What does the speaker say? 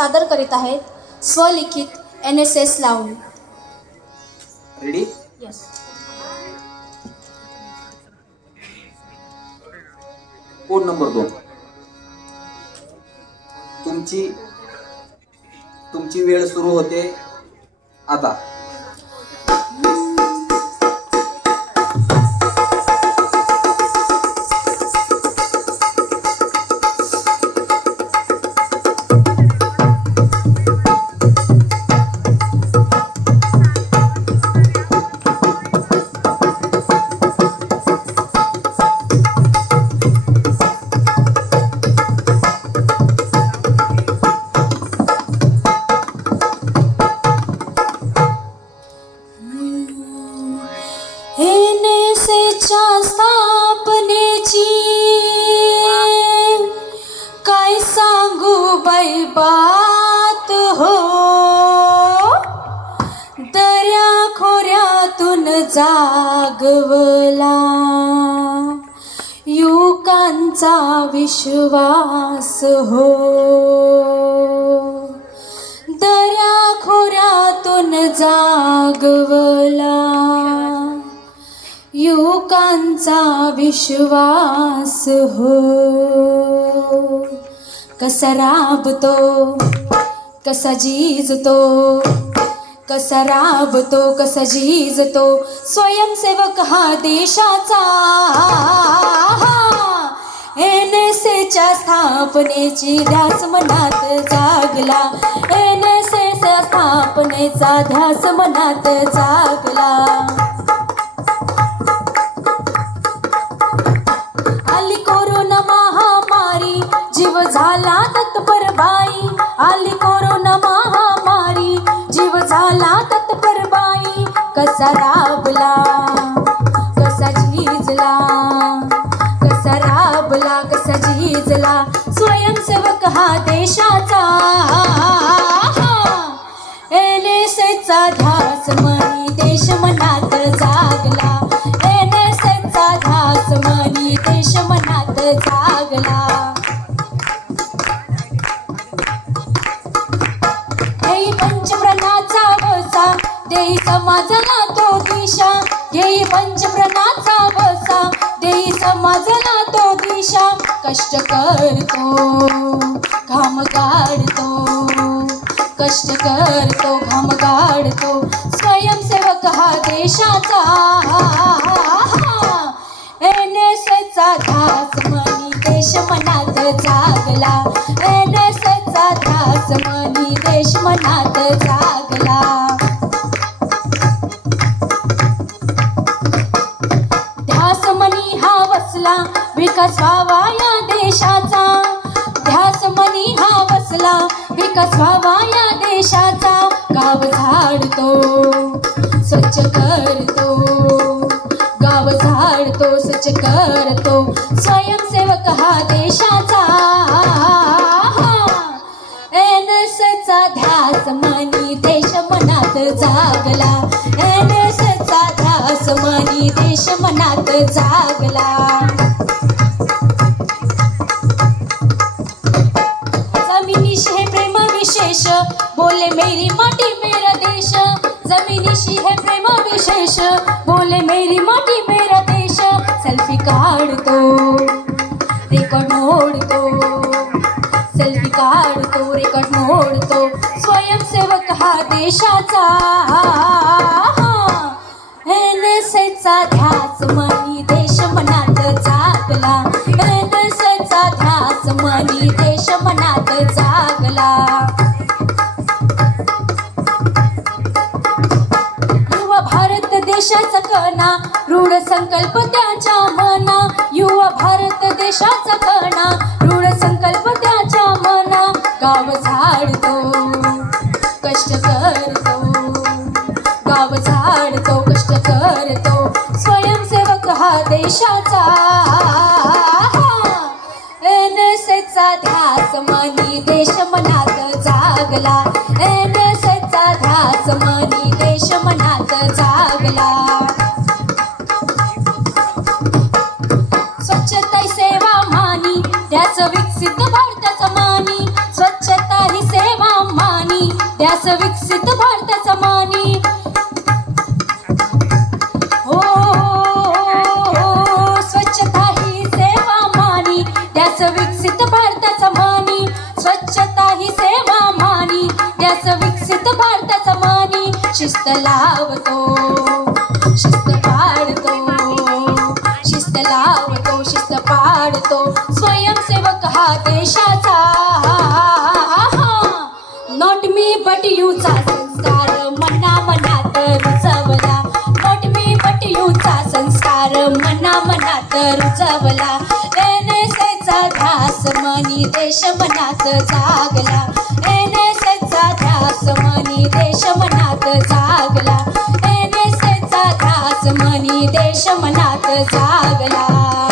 सादर करीत आहेत स्वलिखित N S S ready yes code number दोन. तुमची तुमची वेळ सुरू होते. आता. काही बात हो? दर्या खोऱ्यातून जागवला. युकांचा विश्वास हो. दर्या खोऱ्यातून जागवला. युकांचा विश्वास हो. कसा राबतो कसा झिजतो कसा राबतो कसा झिजतो स्वयंसेवक हा देशाचा. एन एस एच्या स्थापनेची ध्यास मनात जागला. एन एस एच्या स्थापनेचा ध्यास मनात जागला. आली कोरोना महामारी. जीव झाला तत्पर बाई कसा राबला? कसा झिजला? कसा राबला? कसा झिजला? स्वयंसेवक हा देशाचा. एन एस एचा ध्यास मनी देश मनात जागला. एन एस एचा ध्यास मनी देश मनात जागला. समाजला तो दिशा. घेई पंचप्रणाचा बसा देई समाजला तो दिशा. कष्ट करतो घाम काढतो कष्ट करतो घाम गाडतो. स्वयंसेवक हा देशाचा. एन एस चा धास मनी देश मनात जागला. एन एस चा धास मनी देश मनात जागला विकास व्हावा या देशाचा. गाव झाडतो स्वच्छ करतो. गाव झाडतो स्वच्छ करतो. स्वयंसेवक हा देशाचा. एन चा ध्यास मनी देश मनात जागला. एन चा ध्यास मनी देश मनात जागला. मेरी माटी मेरा देश जमिनीशी हे प्रेम विशेष बोले मेरी माटी मेरा देश सेल्फी काढतो रेकॉर्ड मोडतो सेल्फी काढतो रेकॉर्ड मोडतो स्वयंसेवक हा देशाचा एन चा ध्यास मन देशाचा कणा रूढ संकल्प त्याच्या मना युवा भारत देशाचा कणा रूढ संकल्प त्याच्या मना गाव झाडतो कष्ट करतो गाव झाडतो कष्ट करतो स्वयंसेवक हा देशाचा. विकसित भारताचा मानी स्वच्छता ही सेवा ध्यास विकसित भारताचा मानी. हो, हो, हो, हो स्वच्छता ही सेवा मानी विकसित भारताचा मानी स्वच्छता ही सेवा मानी विकसित भारताचा मानी. शिस्त लावतो शिस्त पैशाचा नॉट मी बट मनात रुचवला नॉट मी संस्कार मना मनात रुचवला एनएसएचा ध्यास मनी देश मनात जागला. एनएसएचा ध्यास मनी देश जागला. एनएसएचा ध्यास मनी देश मनात जागला.